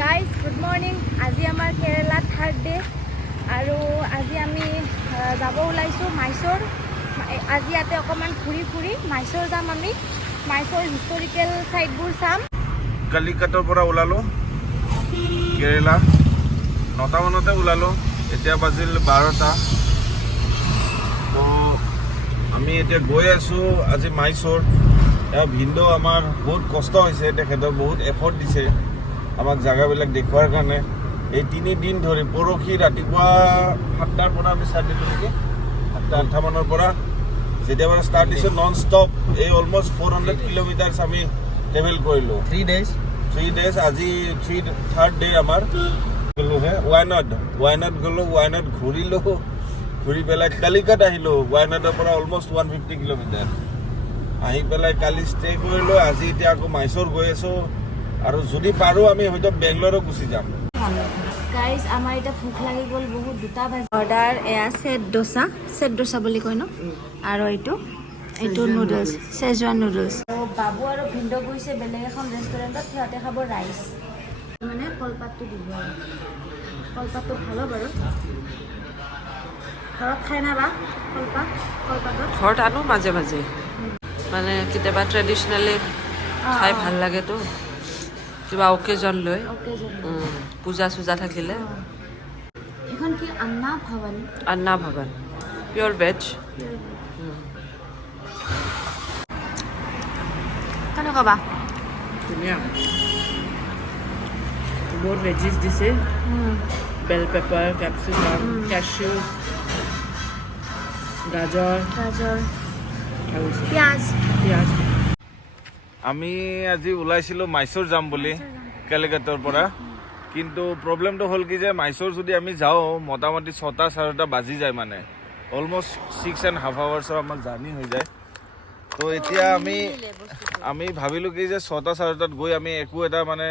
Guys good morning. আজি আমাৰ কেৰেলা third day আৰু আজি আমি যাব ওলাইছোঁ মাইচৰ। আজি ইয়াতে অকণমান ঘূৰি ফুৰি মাইচৰ যাম। আমি মাইচৰ হিষ্টৰিকেল চাইটবোৰ চাম। কালিকাটৰ পৰা ওলালোঁ কেৰেলা 9টা মানতে ওলালোঁ। এতিয়া বাজিল 12টা। তো আমি এতিয়া গৈ আছোঁ আজি মাইচৰ। ভিনদেউ আমাৰ বহুত কষ্ট হৈছে, তেখেতৰ বহুত এফৰ্ট দিছে আমাক জাগাবিলাক দেখুৱাৰ কাৰণে। এই 3 দিন ধৰি পৰহি ৰাতিপুৱা 7টাৰ পৰা আমি ষ্টাৰ্ট দিলোঁ নেকি, 7-8 মানৰ পৰা যেতিয়াৰ পৰা ষ্টাৰ্ট দিছোঁ নন ষ্টপ এই অলমষ্ট 400 কিলোমিটাৰ্ছ আমি ট্ৰেভেল কৰিলোঁ। 3 ডেজ। আজি থাৰ্ড ডে আমাৰ গ'লোঁ ৱাইনাড গ'লোঁ, ৱাইনাড ঘূৰিলোঁ, ঘূৰি পেলাই কালিকাট আহিলোঁ। ৱাইনাডৰ পৰা অলমষ্ট 150 কিলোমিটাৰ আহি পেলাই কালি ষ্টে কৰিলোঁ। আজি এতিয়া আকৌ মাইচৰ গৈ আছোঁ আৰু যদি পাৰোঁ আমি হয়তো বেংগলোৰো গুচি যাম। গাইজ আমাৰ এতিয়া ভোক লাগি গ'ল বহুত, 2টা বাজি। অৰ্ডাৰ এয়া ছেট ডোচা বুলি কয় ন, আৰু এইটো নুডলছ, চেজৱান নুডলছ। বাবু আৰু ভিনদেউ গৈছে বেলেগ এখন ৰেষ্টুৰেণ্টত, সিহঁতে খাব ৰাইচ। মানে কলপাতটো দিব আৰু কলপাতটো ভালো বাৰু। ঘৰত খাই না বা কলপাতত ঘৰত আনো মাজে মাজে, মানে কেতিয়াবা ট্ৰেডিশ্যনেলি খাই ভাল লাগেতো, কিবা অকেজন লৈ পূজা চূজা থাকিলে। এখন কি আন্না ভৱন পিয়'ৰ ভেজ। কেনেকুৱা বা? ধুনীয়া, বহুত ভেজিছ দিছে, বেল পেপাৰ, কেপচিকাম, কেচিউ, গাজৰ, পিঁয়াজ। আমি আজি ওলাইছিলোঁ মাইচৰ যাম বুলি কেলিকাটৰ পৰা, কিন্তু প্ৰব্লেমটো হ'ল কি যে মাইচৰ যদি আমি যাওঁ মোটামুটি 6টা-6:30 বাজি যায়, মানে অলমষ্ট 6.5 hours আমাৰ জাৰ্ণি হৈ যায়। তো এতিয়া আমি ভাবিলোঁ কি যে 6টা-6:30 গৈ আমি একো এটা মানে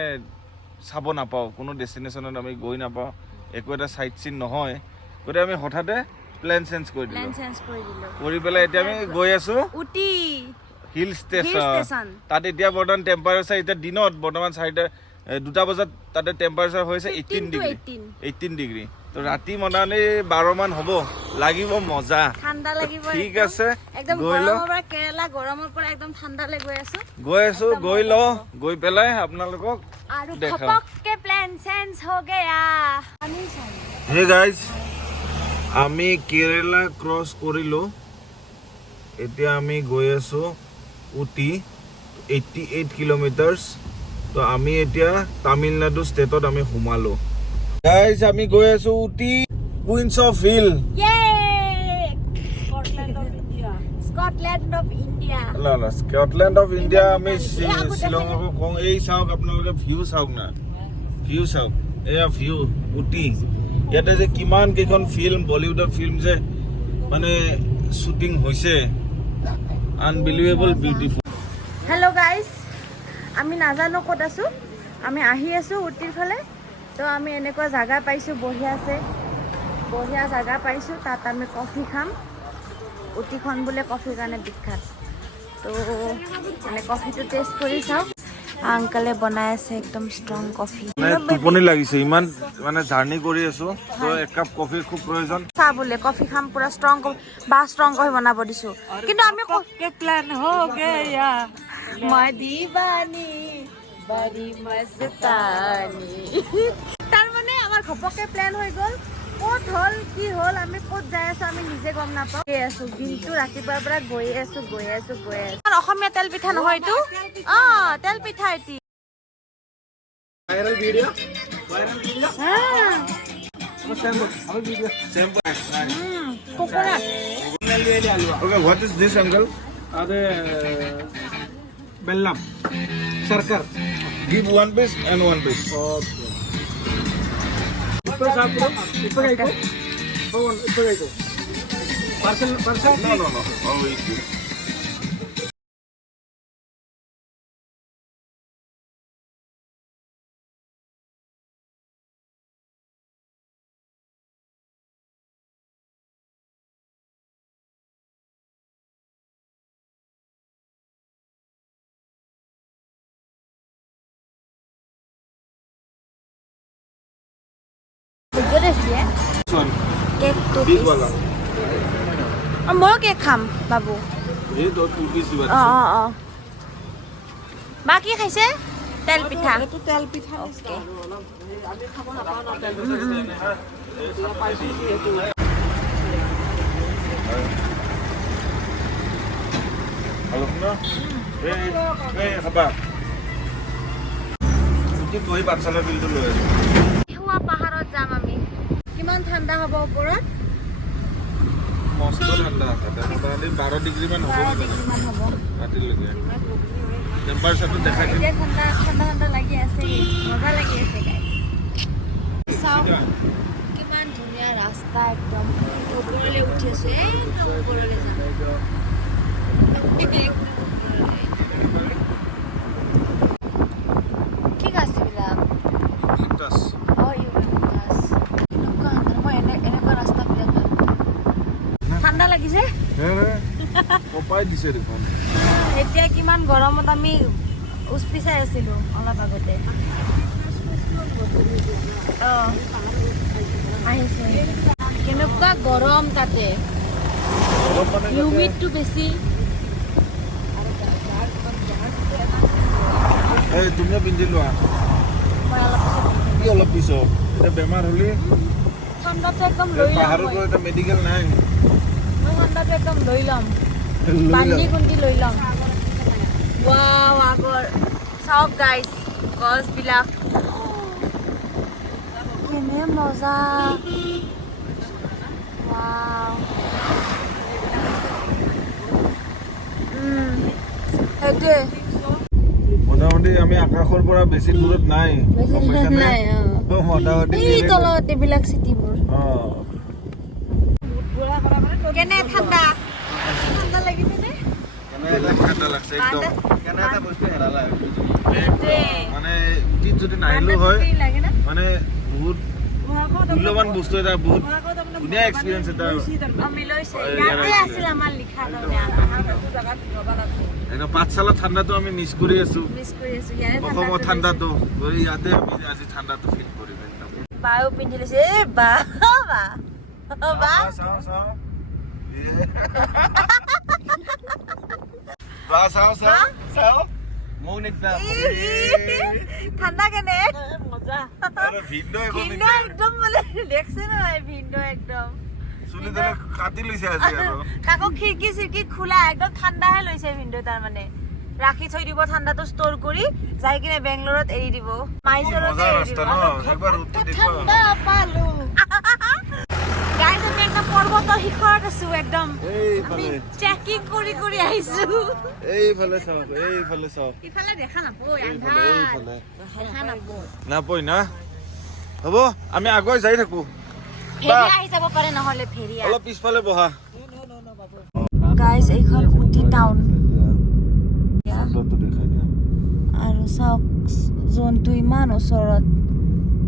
চাব নাপাওঁ, কোনো ডেষ্টিনেশ্যনত আমি গৈ নাপাওঁ, একো এটা চাইট চিন নহয়। গতিকে আমি হঠাতে প্লেন চেঞ্জ কৰি দিলোঁ, কৰি পেলাই এতিয়া আমি গৈ আছোঁ উটি হিল ষ্টেচন। তাত এতিয়া বৰ্তমান টেম্পাৰেচাৰ, এতিয়া দিনত বৰ্তমান 2টা বজাত তাতে টেম্পাৰেচাৰ হৈছে 18 ডিগ্ৰী। তো ৰাতি মোটামুটি 12 মান হ'ব, লাগিব মজা, ঠাণ্ডা লাগিব। ঠিক আছে, একদম গৈ লওঁ। কেৰেলা গৰমৰ পৰা একদম ঠাণ্ডালৈ গৈ আছোঁ, গৈ লওঁ, গৈ পেলাই আপোনালোকক আৰু দেখাওঁ। ঘপককে প্লেন চেঞ্জ হৈ গয়া। হে গাইজ, আমি কেৰেলা ক্ৰছ কৰিলোঁ, এতিয়া আমি গৈ আছোঁ উটি, 88 কিলোমিটাৰ্ছ। তো আমি এতিয়া তামিলনাডু ষ্টেটত আমি সোমালোঁ। গাইজ আমি গৈ আছোঁ Ooty, queens of hill. Scotland of India আমি শ্বিলঙকো কওঁ। এই চাওক আপোনালোকে ভিউ চাওক না, ভিউ চাওক, এয়া ভিউ উটি। ইয়াতে যে কিমান কেইখন ফিল্ম, বলিউডৰ ফিল্ম যে মানে শ্বুটিং হৈছে, আনবিলিভেবল বিউটিফুল। হেল্ল' গাইজ, আমি নাজানো ক'ত আছোঁ, আমি আহি আছোঁ উটিৰ ফালে। তো আমি এনেকুৱা জাগা পাইছোঁ, বঢ়িয়া জাগা পাইছোঁ। তাত আমি কফি খাম। উটিখন বোলে কফিৰ কাৰণে বিখ্যাত, তো মানে কফিটো টেষ্ট কৰি চাওঁ। আংকলে বনাই আছে একদম ষ্ট্ৰং কফি। মানে টোপনি লাগিছে, ইমান মানে জাৰ্ণি কৰি আছোঁ, তো এক কাপ কফিৰ খুব প্ৰয়োজন। চাহ বোলে কফি খাম, পুৰা ষ্ট্ৰং কফি বনাব দিছোঁ। কিন্তু আমি প্লান হৈ গয়া, মই দিবানী বড়ি মস্তানী। তাৰমানে আমাৰ ঘপককে প্লেন হৈ গ'ল। ক'ত হ'ল কি হ'ল, আমি ক'ত যাই আছোঁ আমি নিজে গম নাপাওঁ। গৈ আছোঁ দিনটো ৰাতিপুৱাৰ পৰা গৈ আছোঁ। অসমীয়া তেল পিঠা নহয় এইটো, তেল পিঠা এটি। Coconut. Okay, what is this, uncle? ಅದು ಬೆಲ್ಲಂ ಸರ್ಕರ್ Give one piece and one piece. ಇಪ್ಪತ್ತೈದು parcel No. Oh, wait. Video' দেখিছে Son, cake 2 big piece wala. ময়ো কেক খাম বাবু Hey, to 2 piece diba. অঁ বা কি খাইছে তেল পিঠা এইটো তেল পিঠা নিচিনা আৰু অলপ আমি খাব নাপাওঁ ন তেল পিঠা এতিয়া পাইছোঁ যিহেতু Halo, no? Hey, khaba. Uti koi patsala bill to loye. সেৱা পাহাৰত যাম আমি কিমান ঠাণ্ডা হ'ব ওপৰত Mosto thanda tata. Motamoti 12 degree man 12 hobo. ডিগ্ৰীমান হ'ব Ratil lage. Temperature to dekhai এতিয়া ঠাণ্ডা ঠাণ্ডা ঠাণ্ডা লাগি আছে মজা লাগি আছে গাইছ চাওক কিমান ধুনীয়া ৰাস্তা একদম ওপৰলৈ উঠি আছে একদম ওপৰলৈ যাম ঠিক আছে বিলাক Cactus. Oh, ইউকেলিপটাছ এনেকুৱা মই এনেকুৱা ৰাস্তা বিৰাট ভাল পাওঁ ঠাণ্ডা লাগিছে Kopai dise dekhon. এতিয়া কিমান গৰমত আমি উচপি চাই আছিলোঁ অলপ আগতে আহিছে কেনেকুৱা গৰম তাতে হিউমিডটো বেছি Hey, tumne pindi loa. মই অলপ পিছত Ki olop piso. Eta bemar holi. ঠাণ্ডাটো একদম লৈ ল'ম Pahar মই ko eta medical nai. ঠাণ্ডাটো একদম লৈ ল'ম Loi বান্ধি la. কুন্দি লৈ ল'ম ৱাও আগৰ চাওক গাইজ গছবিলাক কেনে মজা ৱাও সেইটোৱে মোটামুটি আমি আকাশৰ পৰা বেছি দূৰত নাই বেছি গম পাইছা নে? নাই মোটামুটি এই তলত এইবিলাক চিটিবোৰ অঁ কেনে ঠাণ্ডা ঠাণ্ডা লাগিছে নে ঠাণ্ডা লাগছে একদম সেইটোৱে মানে উটি যদি নাহিলো হয় লাগে না মানে বহুত মূল্যৱান বস্তু এটা বহুত ধুনীয়া এক্সপিৰিয়েঞ্চ এটা আমি লৈছে ইয়াতে আছিল আমাৰ লিখা তাৰমানে পাঠশালা ঠাণ্ডাটো আমি মিছ কৰি আছো মিছ কৰি আছো ইয়াৰে অসমৰ ঠাণ্ডাটো গৈ ইয়াতে আমি আজি ঠাণ্ডাটো ফিল কৰিম একদম বায়ো পিন্ধি লৈছে এ বা বা চাওঁ চাওঁ বা চাওঁ চাওঁ চাওঁ মৌন একটা ঠাণ্ডা কেনে মজা আরে ভিন্ডো ভিন্ডো একদম মানে দেখছে না ভিন্ডো একদম চুলি দলে কাটি লৈছে আজি আৰু তাকো খিৰকি চিৰকি খোলা একদম ঠাণ্ডাহে লৈছে ভিন্ডো তাৰ মানে ৰাখি থৈ দিব ঠাণ্ডাটো ষ্ট'ৰ কৰি যাই কিনে বেংগলোৰত এৰি দিব মাইচৰতে মজা এৰি ৰাস্তা দিব ন একবাৰ উঠি দেখো ঠাণ্ডা পালো গাইজ আমি একদম পৰ্বতৰ শিখৰত আছো একদম আমি এইফালে ট্ৰেকিং কৰি কৰি আহিছো এইফালে চাওক এইফালে চাওক ইফালে দেখা নাপয় এইফালে এইফালে দেখা নাপয় নাপই না হ'ব আমি আগুৱাই যাই থাকো ফেৰী আহি যাব পাৰে নহলে ফেৰী অলপ পিছফালে বহা গাইজ এইখন উটি টাউন ফটোটো দেখাই দিয়া আৰু চাওক জোনটো ইমান ওচৰত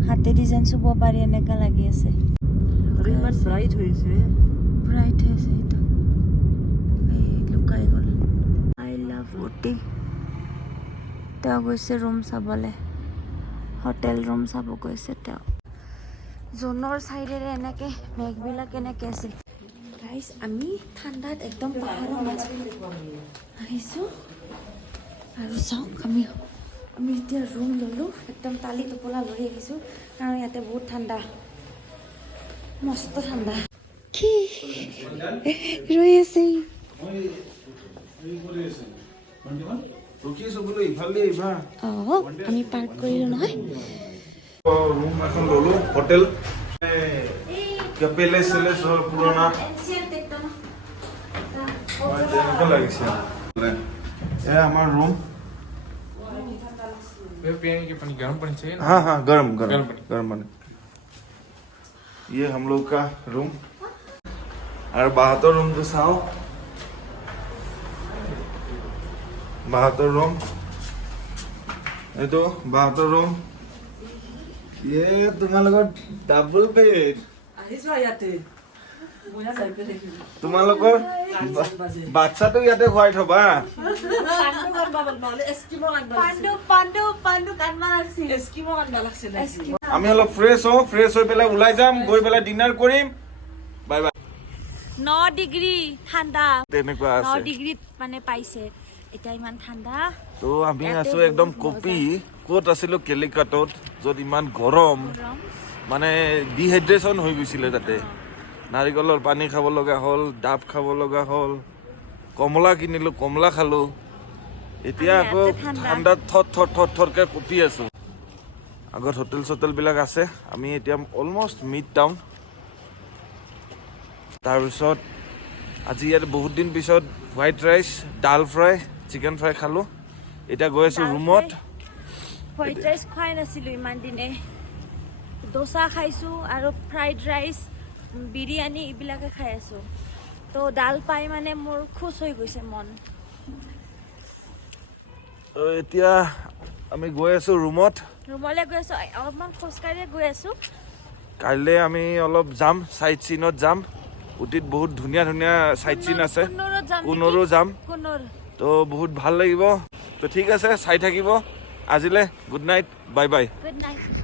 হাতেদি যেন চুব পাৰি এনেকা লাগি আছে ইমান ব্ৰাইট হৈছে ব্ৰাইট হৈছে এইটো এই লুকাই গ'ল আই লাভ উটি তেওঁ গৈছে ৰুম চাবলৈ হোটেল ৰুম চাব গৈছে তেওঁ জোনৰ চাইডেৰে এনেকে মেঘবিলাক এনেকে আছে গাইজ আমি ঠাণ্ডাত একদম পাহাৰৰ মাজত আহিছোঁ আৰু চাওক আমি এতিয়া ৰুম ল'লোঁ একদম টালি টোপোলা লৈ আহিছোঁ কাৰণ ইয়াতে বহুত ঠাণ্ডা মস্ত ঠাণ্ডা কি ৰৈ আছে ৰখি আছো বোলো ইফালে ইভা অঁ আমি পাৰ্ক কৰিলোঁ নহয় ৰুম এখন ললো হোটেল পেলেচ চেলেচ হ'ল পুৰণা তেনেকুৱা লাগিছে এয়া আমাৰ ৰুম गर्म पानी चाहिए ना? हाँ हाँ गरम गरम गरम पानी। गरम पानी ये हम लोग का रूम और बहादुर रूम तो साओ बहादुर रूम ये तो बहादुर रूम ये तुम्हारे डबल बेड আহিছো ইয়াতে তোমালোকৰ বাচ্ছাটো ইয়াতে খুৱাই থবা আমি অলপ ফ্ৰেছ হওঁ ফ্ৰেছ হৈ পেলাই ওলাই যাম গৈ পেলাই ডিনাৰ কৰিম বাই বাই 9 ডিগ্ৰী ঠাণ্ডা তেনেকুৱা 9 আছে ডিগ্ৰীত মানে পাইছে এতিয়া ইমান ঠাণ্ডা তো আমি আছো একদম কপি ক'ত আছিলো কেলিকাটত য'ত ইমান গৰম মানে ডিহাইড্ৰেশ্যন হৈ গৈছিলে তাতে নাৰিকলৰ পানী খাব লগা হ'ল ডাব খাব লগা হ'ল কমলা কিনিলো কমলা খালো এতিয়া আকৌ ঠাণ্ডাত থৰকে কপি আছো আগত হোটেল চোটেলবিলাক আছে আমি এতিয়া অলমষ্ট মিড টাউন তাৰপিছত আজি ইয়াত বহুত দিন পিছত হোৱাইট ৰাইচ ডাল ফ্ৰাই চিকেন ফ্ৰাই খালো এতিয়া গৈ আছো ৰুমত হোৱাইট ৰাইচ খুৱাই নাছিলোঁ ইমান দিনে দোচা খাইছোঁ আৰু ফ্ৰাইড ৰাইচ বিৰিয়ানী এইবিলাকে খাই আছোঁ তো ডাল পাই মানে মোৰ খুচ হৈ গৈছে মন তো এতিয়া আমি গৈ আছো ৰুমত ৰুমলৈ গৈ আছোঁ অলপমান খোজকাঢ়িয়ে গৈ আছোঁ কাইলৈ আমি অলপ যাম চাইট চিনত যাম উটিত বহুত ধুনীয়া ধুনীয়া চাইট চিন আছে কুনৰো যাম কুনৰ তো বহুত ভাল লাগিব তো ঠিক আছে চাই থাকিব আজিলৈ good night bye bye good night